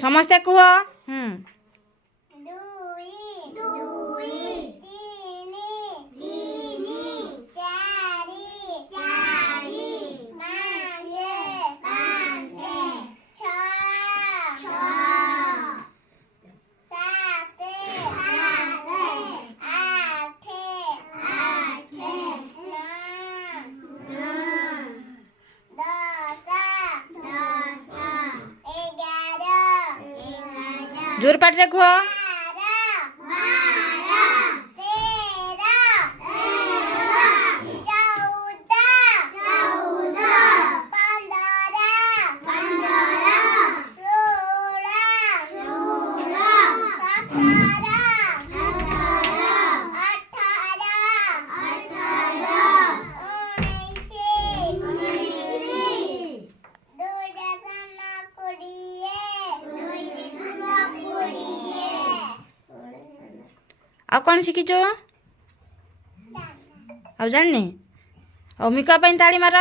समस्ते कुह जोर पाट रे कुह आ कौन शिखीच आ जानी मिका ताली मार।